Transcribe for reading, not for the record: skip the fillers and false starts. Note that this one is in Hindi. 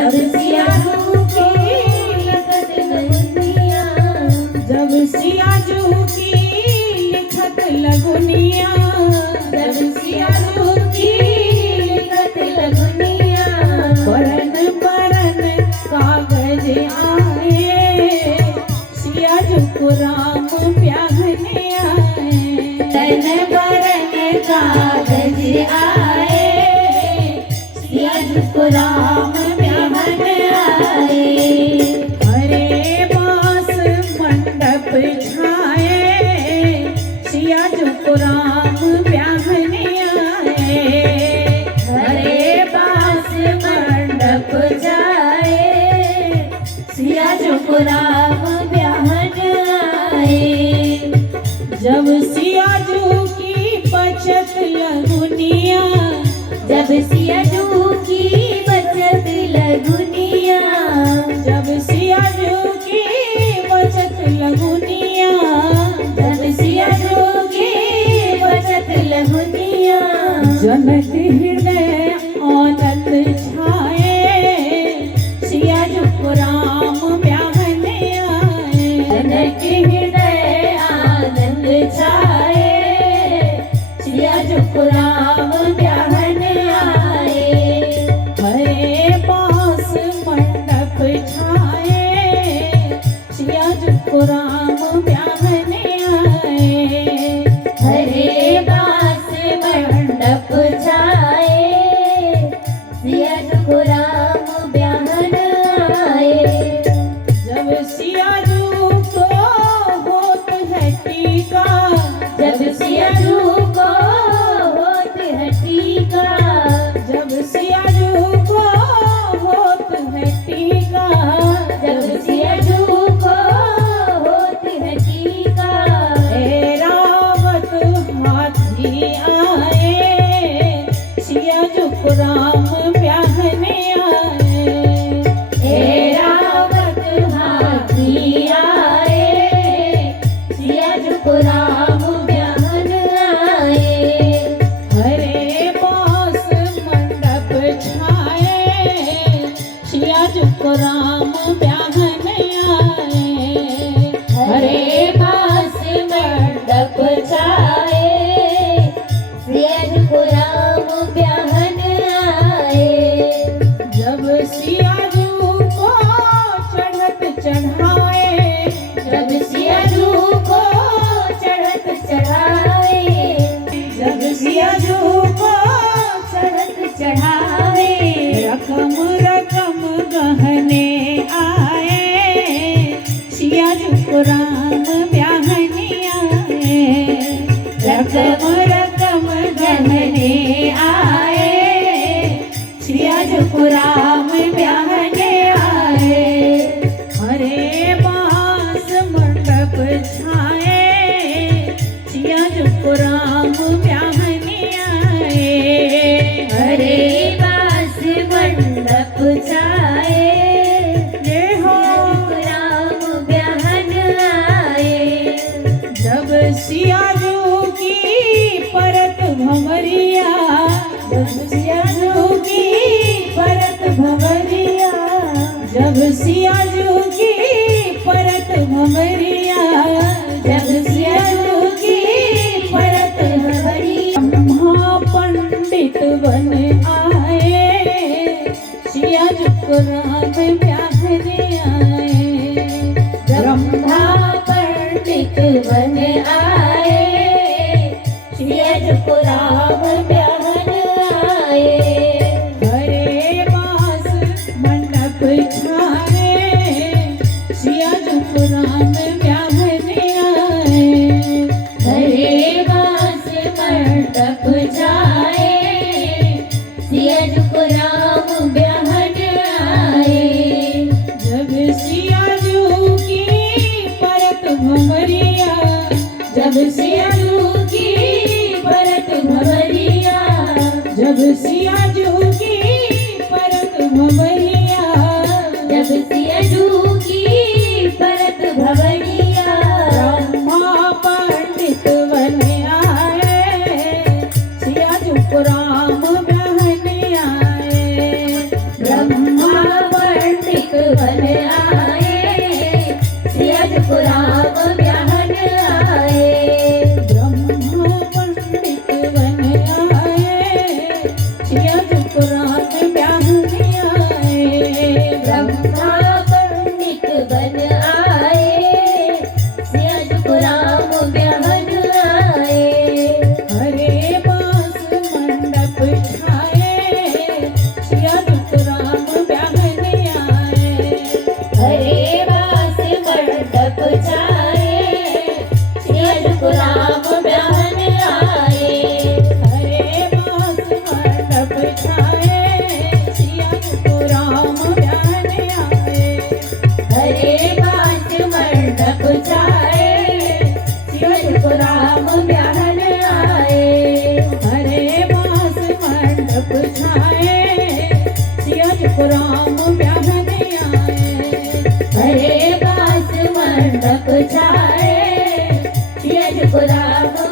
जब सियाजू की लिखत लगुनिया, जब सियाजू की लिखत लगुनिया, जब सियाजू की लिखत लगुनिया, बरन बरन कागज आए, सियाजू को राम ब्याहने आए। तन बरन कागज आए, सियाजू को राम ब्याहन आए। हरे बांस मंडप छाए, सियाजू को राम ब्याहने आए। हरे बांस मंडप जाए, सियाजू को राम ब्याहन आए। जब सियाजू की बचत लगुनिया, जब सियाजू की बचत लगुनिया, जब सियाजू की बचत लगुनिया, जब सियाजू की बचत लगुनिया, जनक हृदय आनंद छाए, सियाजू को राम ब्याहने आए। जनक हृदय आनंद छाए, सियाजू को राम ब्याहन आए। हरे बांस मंडप छाए, सियाजू को राम ब्याहने आए। हरे बांस मंडप छाए, सियाजू को राम ब्याहन आए। जब सियाजू को होत है टीका, जब सियाजू को होत है टीका, जब सियाजू को होत है टीका, जब सियाजू को होत है टीका, ऐरावत हाथी आए, सियाजू को राम ब्याहने आए। ऐरावत हाथी आए, सियाजू को राम ब्याहन आए। हरे बांस मंडप छाए, सियाजू को राम ब्याहने आए। हरे बांस मंडप छाए, सियाजू को राम ब्याहन आए। जब सियाजू को चढ़त चढ़ाए, जब सियाजू को चढ़त चढ़ाए, जब सियाजू को चढ़त चढ़ाए, रकम रकम गहने आए, सियाजू को राम ब्याहने आए। रकम रकम गहने आए, सियाजू को राम ब्याहने आए। हरे बांस मंडप छाए, सियाजू को राम ब्याहने आए। हरे बांस मंडप छाए, ये हो राम ब्याहन आए। जब सियाजू की परत भंवरिया, जब सियाजू की परत भंवरिया, जब सियाजू की परत भंवरिया, जब सियाजू की परत भंवरिया, ब्रह्मा पंडित बन आए, सियाजू को राम ब्याहने आए। ब्रह्मा पंडित बन आए, सियाजू को राम ब्याहन आए। हरे बांस मंडप छाए, सियाजू को राम ब्याहने आए। हरे बांस मंडप छाए, सियाजू को राम ब्याहन आए। जब सियाजू की परत भंवरिया, जब सियाजू की परत भंवरिया, को राम ब्याहन आए। हरे बास मंडप छाए सिया को राम ब्याहन आए। हरे बास मंडप छाए सिया को राम ब्याहन आए। हरे बास मंडप छाए सिया को राम ब्याहन आए। हरे बास मंडप छाए सिया को राम